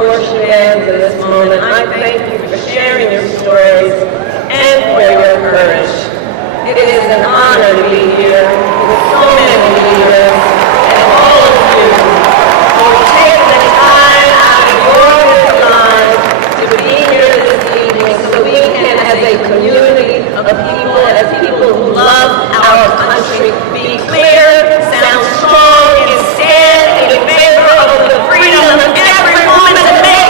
abortion bans in this moment. I thank you for sharing your stories and for your courage. It is an honor to be here with so many leaders and all of you who take the time out of your busy lives to be here this evening so we can, as a community of people, as people who love our country, be clear, sound strong, and stand in favor of the freedom of every woman to make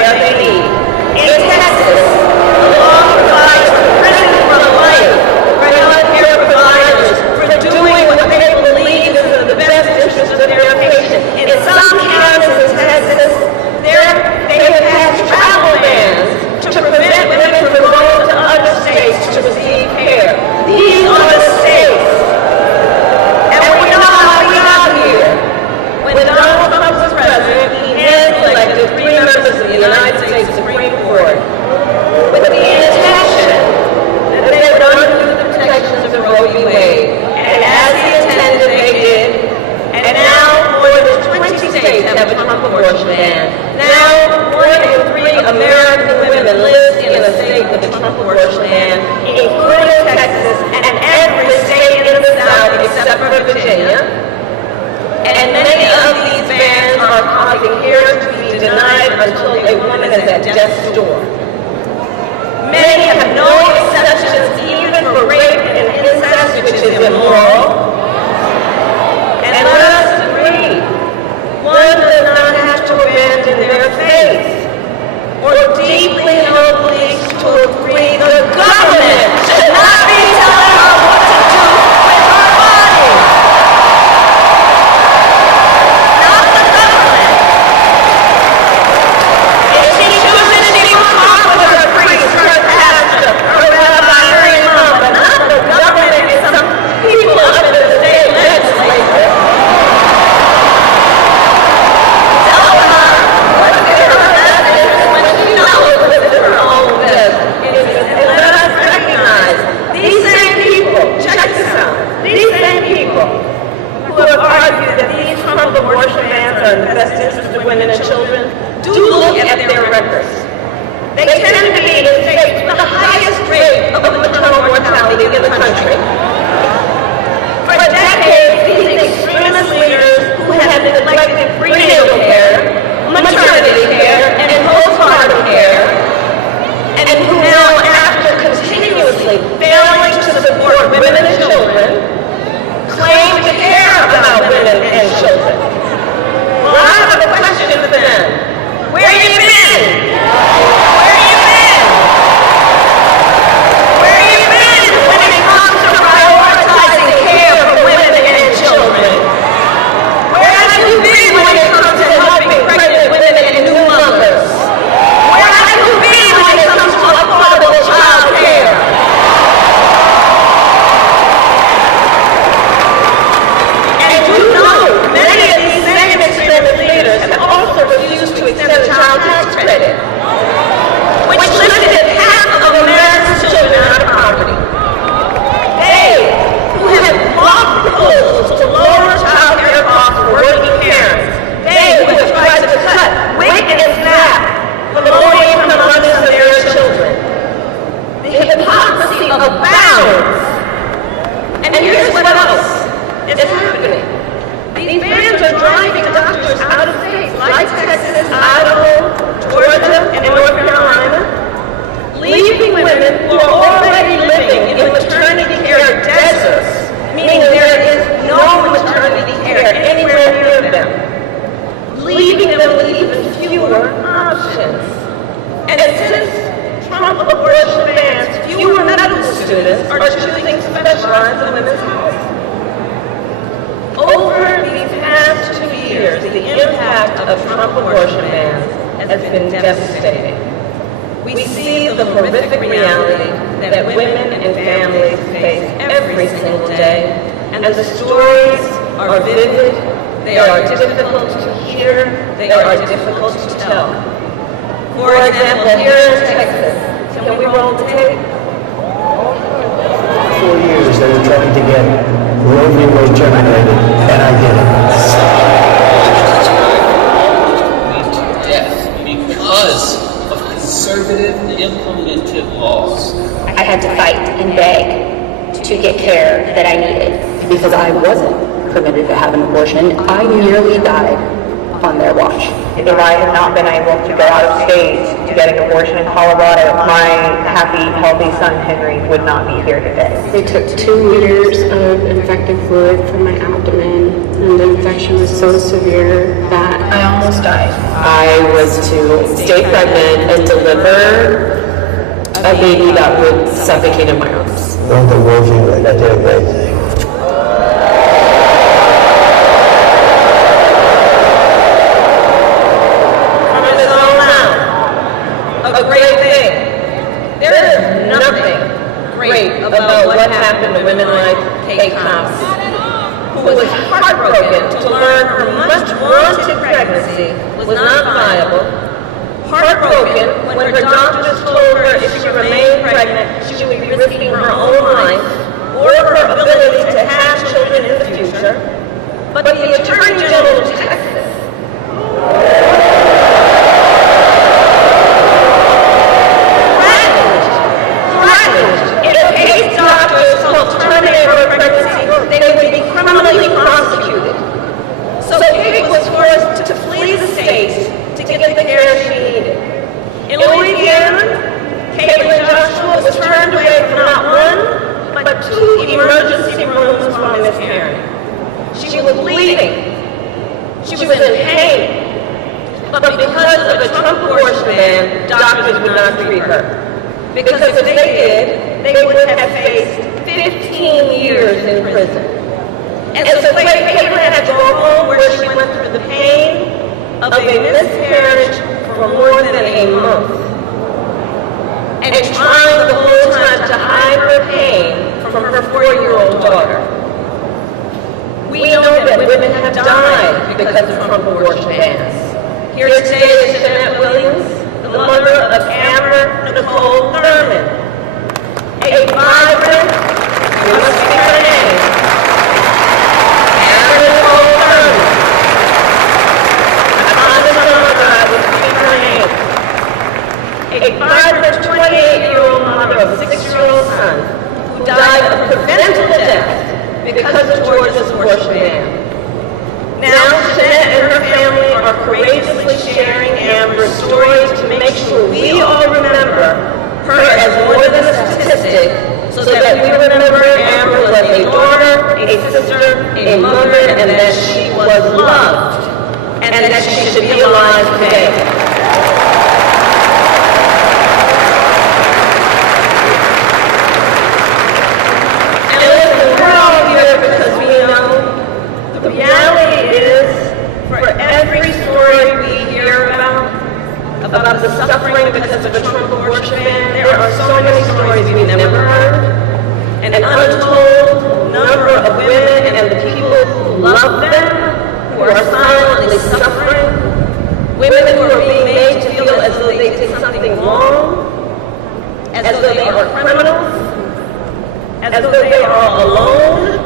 care they need. In Texas, the law provides for prison for life for healthcare providers for doing what they believe is in the best interest of their patient. In some counties in Texas, they have had travel bans to prevent women from going to other states to receive care. These are the states. And we know how we got here. When Donald Trump was president, he hand-selected 3 members of the United States Supreme Court with the intention that they would undo the protections of Roe v. Wade. And as he intended, they did. And now more than 20 states have a Trump abortion ban. Now 1 in 3 American women live in a state with a Trump abortion ban, including Texas and every state in the South except for Virginia. And many of these bans are causing hearings to be denied until a woman is at death's door. Many have no exceptions even for rape and incest, which is immoral. And let us agree, one does not have to abandon their faith or deeply held beliefs to agree the government should not be telling her what to do with her body. Not the government. If she chooses, she will talk with her priest, her pastor, her rabbi, her imam, but not the government and some people up in the state legislature. Tell her what's in her best interest when she knows what's in her own best interest. And let us recognize these same people, check this out, these same people who have argued that these Trump abortion bans are in the best interest of women and children, do look at their records. They tend to be the states with the highest rate of maternal mortality in the country. For decades, these extremist leaders who have neglected prenatal care, maternity care, and postpartum care, and who now, after continuously failing to support women and children, claim to care about women and children. Well, I have a question for them. Where have you been? Where have you been? Where have you been when it comes to prioritizing care for women and children? Where have you been when it comes to helping pregnant women and new mothers? Where have you been when it comes to affordable child care? And you know, many of these same extremist leaders have also refused to extend the child tax credit, which lifted half of America's children out of poverty. They, who have blocked proposals to lower child care costs for working parents, they who have tried to cut WIC and SNAP for the low-income mothers and their children. The hypocrisy abounds. And here's what else is happening. These bans are driving doctors out of states like Texas, Idaho, Georgia, and North Carolina, leaving women who are already living in maternity care deserts, meaning there is no maternity care anywhere near them, leaving them with even fewer options. And since Trump abortion bans, fewer medical students are choosing specialized women's health. Over these past 2 years, the impact of Trump abortion bans has been devastating. We see the horrific reality that women and families face every single day, and the stories are vivid, they are difficult to hear, they are difficult to tell. For example, here in Texas, can we roll the tape? 4 years they were trying to get Roe v. Wade terminated, and I did it. Death because of conservative implemented laws. I had to fight and beg to get care that I needed. Because I wasn't permitted to have an abortion, I nearly died on their watch. If I had not been able to go out of state to get an abortion in Colorado, my happy, healthy son Henry would not be here today. They took 2 liters of infected fluid from my abdomen, and the infection was so severe that I almost died. I was to stay pregnant and deliver a baby that would suffocate in my arms. Don't the wolfing like that there, guys. A great thing. There is nothing great about what happened to women like Kate Thompson, who was heartbroken to learn her much-wanted pregnancy was not viable, heartbroken when her doctors told her if she remained pregnant, she would be risking her own life or her ability to have children in the future. But the Attorney General of Texas they would be criminally prosecuted. So Kate was forced to flee the state to get the care she needed. In Louisiana, Caitlin Joshua was turned away from not one, but 2 emergency rooms for miscarrying. She was bleeding. She was in pain. But because of the Trump abortion ban, doctors would not treat her. Because if they did, they would have faced 15 years in prison. And so Caitlin had to go home where she went through the pain of a miscarriage for more than a month. And trying the whole time to hide her pain from her 4-year-old daughter. We know that women have died because of Trump abortion bans. Here today is Jeanette Williams, the mother of Amber Nicole Thurman, a vibrant, you must speak her name, Amber Nicole Thurman. I promised her mother I would speak her name. A vibrant 28-year-old mother of a 6-year-old son who died of preventable death because of Georgia's abortion ban. Now, Jeanette and her family are courageously sharing Amber's story to make sure we all remember her as more than a statistic, so that we remember Amber was a daughter, a sister, a mother, and that she was loved, and that she should be alive today. And listen, we're all here because we know the reality is, for every story we hear about the suffering because of the Trump abortion ban, there are so many stories we never heard, and an untold number of women and the people who love them, who are silently suffering, women who are being made to feel as though they did something wrong, as though they are criminals, as though they are alone.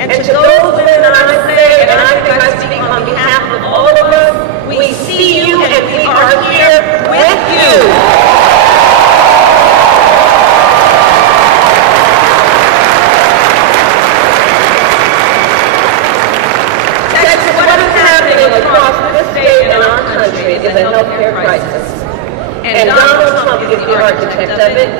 And to those women, I say, and I think I speak on behalf of all of us, we see you and we are here with you. Texas, what is happening across this state and our country is a healthcare crisis. And Donald Trump is the architect of it.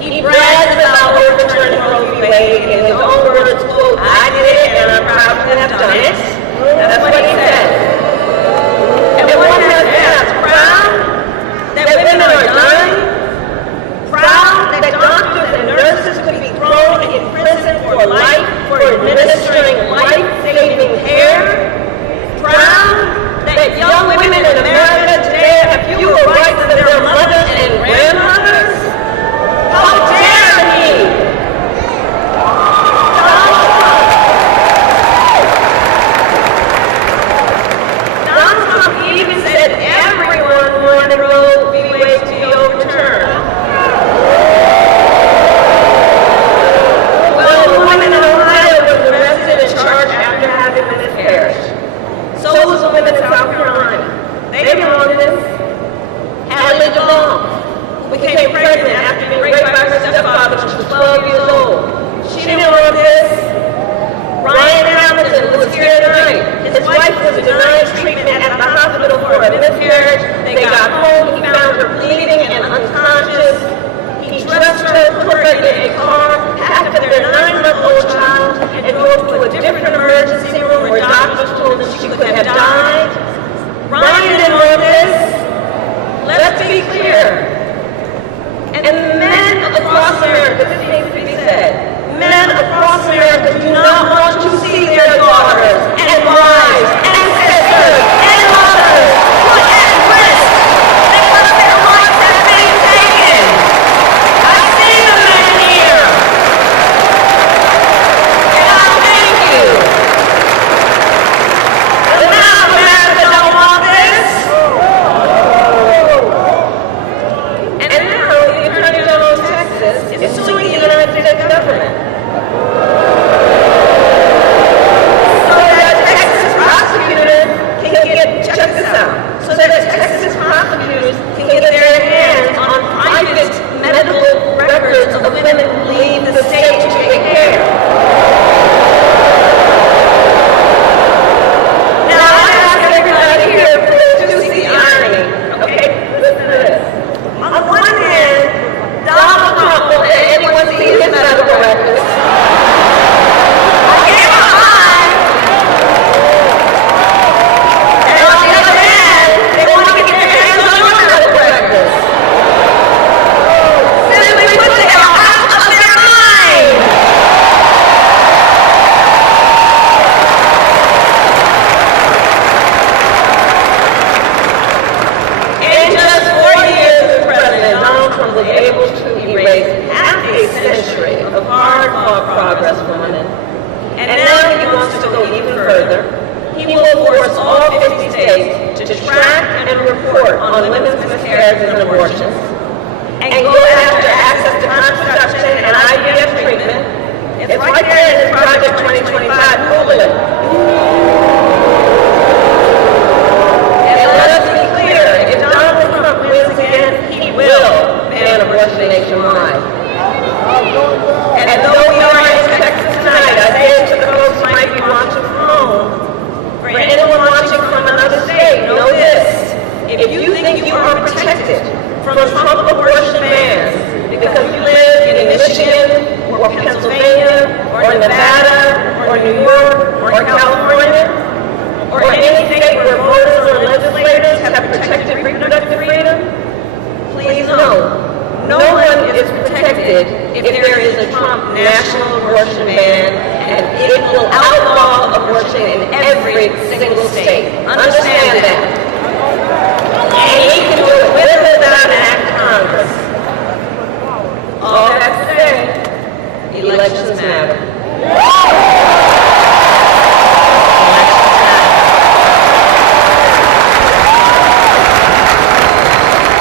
He brags about overturning Roe v. Wade in his own words, quote, I did it and I'm proud to have done it. That's what he said. And one has asked, proud that women are dying? Proud that doctors and nurses could be thrown in prison for life for administering life-saving care? Proud that young women in America today have fewer rights than their mothers and grandmothers? How dare he! Donald Trump even said everyone wanted Roe v. Wade to be overturned. Well, a woman in Ohio was arrested and charged after having a miscarriage. So was a woman in South Carolina. They didn't want this. Hallie Duvall became pregnant after being raped by her stepfather when she was 12 years old. She didn't want this. Ryan Hamilton was here tonight. and his wife was denied treatment at the hospital for a miscarriage. They got home, he found her bleeding and unconscious. He dressed her, put her in a car, packed up their 9-month-old child, and drove to a different emergency room where doctors told them she could have died. Ryan didn't know this. Let's be clear. And men across America, this needs to be said, men across America do not want to see their daughters and wives and sisters and mothers put at risk because their lives have been taken. I see the men here. And I thank you. The men of America don't want this. And now the Attorney General of Texas is suing the United States government. So that Texas prosecutors can get, check this out, so that Texas prosecutors can get their hands on private medical records of women who leave the state to take care. Now I ask everybody here, please do see the irony, okay? Listen to this. On one hand, Donald Trump will let anyone see his medical records. I gave him a eye. And on the other hand, they want to get their hands on your medical records. Simply put, they are out of their mind. In just 4 years as president, Donald Trump was able to erase half a century of hard-fought progress for women. And now he wants to go even further. He will force all 50 states to track and report on women's miscarriages and abortions, and go after access to contraception and IVF treatment. It's right there in this Project 2025. Google it. And let us be clear, if Donald Trump wins again, he will ban abortion nationwide. And though we are in Texas tonight, I say to the folks who might be watching from home, for anyone watching from another state, know this. If you think you are protected from Trump abortion bans because you live in Michigan or Pennsylvania or Nevada or New York or California or any state where voters or legislators have protected reproductive freedom, please know, no one is protected if there is a Trump national abortion ban, and it will outlaw abortion in every single state. Understand that. And he can do it with or without an act of Congress. All that to say, elections matter.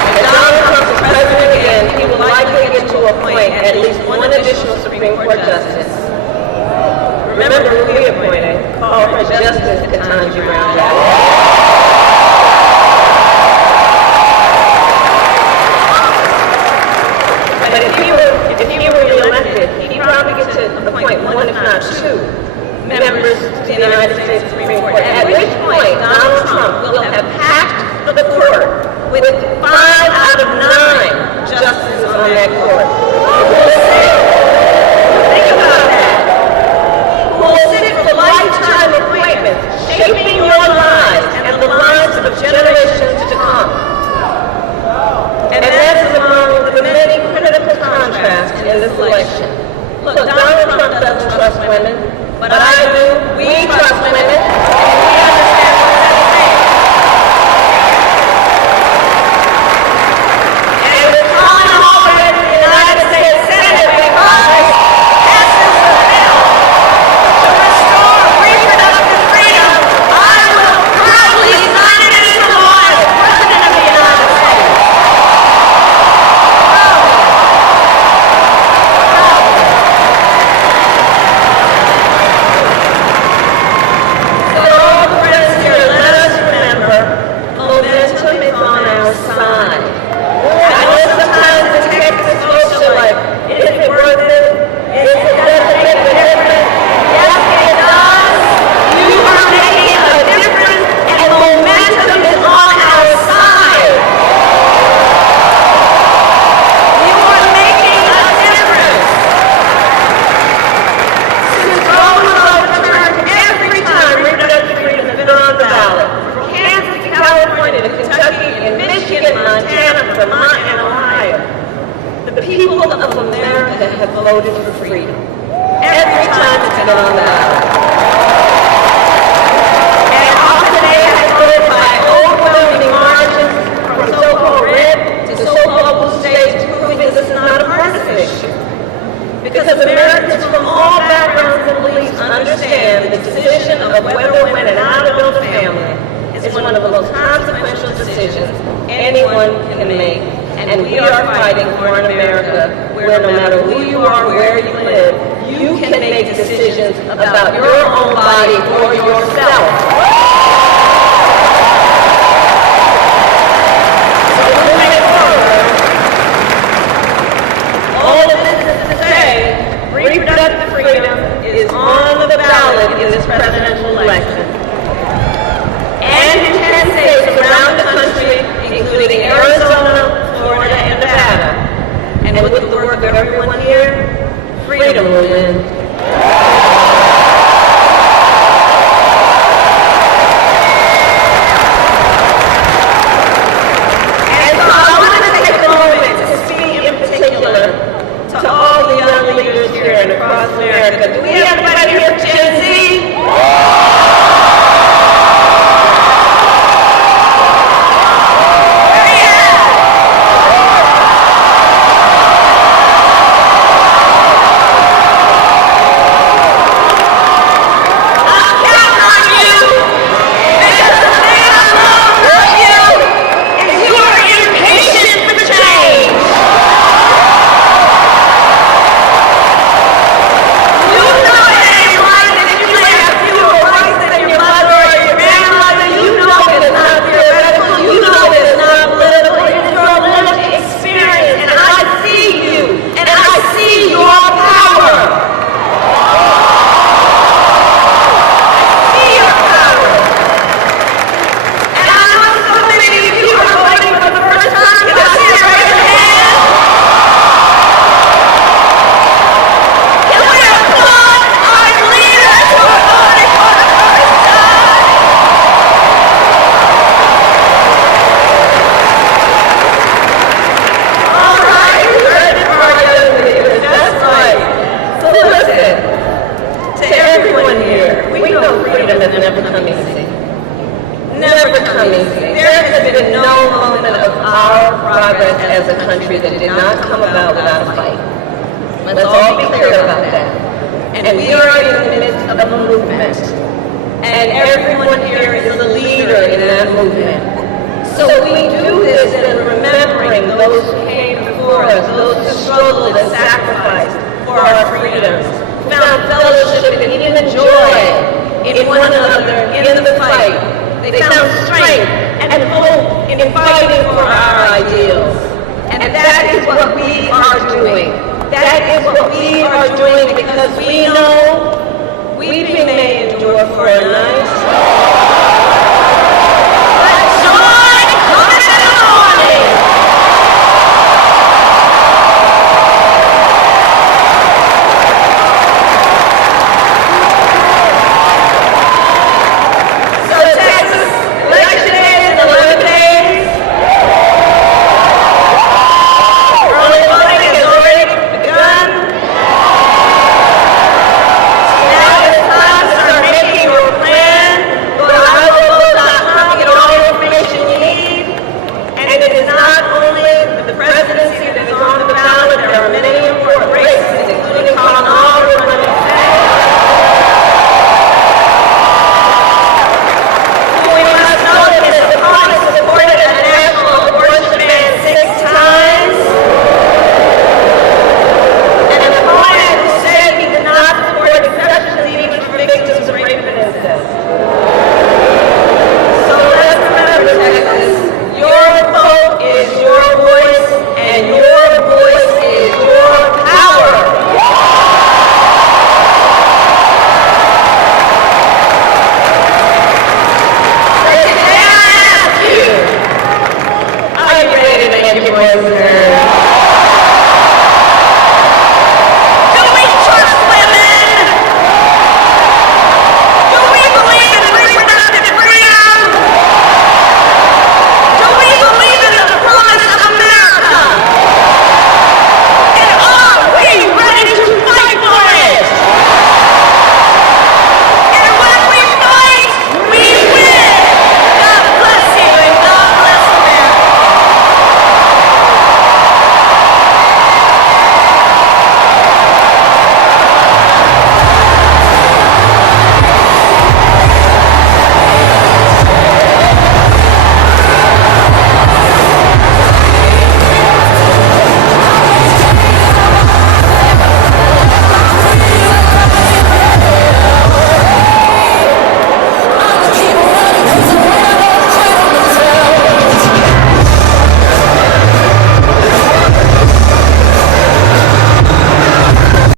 If Donald Trump is president again, he will likely get to appoint at least one additional Supreme Court justice. Remember who we appointed. Call her Justice Ketanji Brown Jackson. But if he were reelected, he'd probably get to appoint one, if not two, members to the United States Supreme Court. At which point, Donald Trump will have packed the court with 5 out of 9 justices on that court. Think about that. Who will sit for lifetime appointments, shaping your lives and the lives of generations to come. And that's among the many critical contrasts in this election. Look, Donald Trump doesn't trust women, but I do. We trust women, and we understand what that takes. Michigan, Montana, Vermont, and Ohio. The people of America have voted for freedom every time it's been on the ballot. And all today has voted by overwhelming margins from so-called red to so-called blue states, proving this is not a partisan issue. Because Americans from all backgrounds and beliefs understand the decision of whether or when and how to build a family is one of the most consequential decisions anyone can make. And we are fighting for an America where no matter who you are, where you live, you can make decisions about your own body for yourself. So moving forward, all of this is to say, reproductive freedom is on the ballot in this presidential election. And in 10 states around the country, including Arizona, Florida, and Nevada. And with the work of everyone here, freedom will win. And so I want to take a moment to speak in particular to all the young leaders here and across America. Do we have anybody here from Gen Z?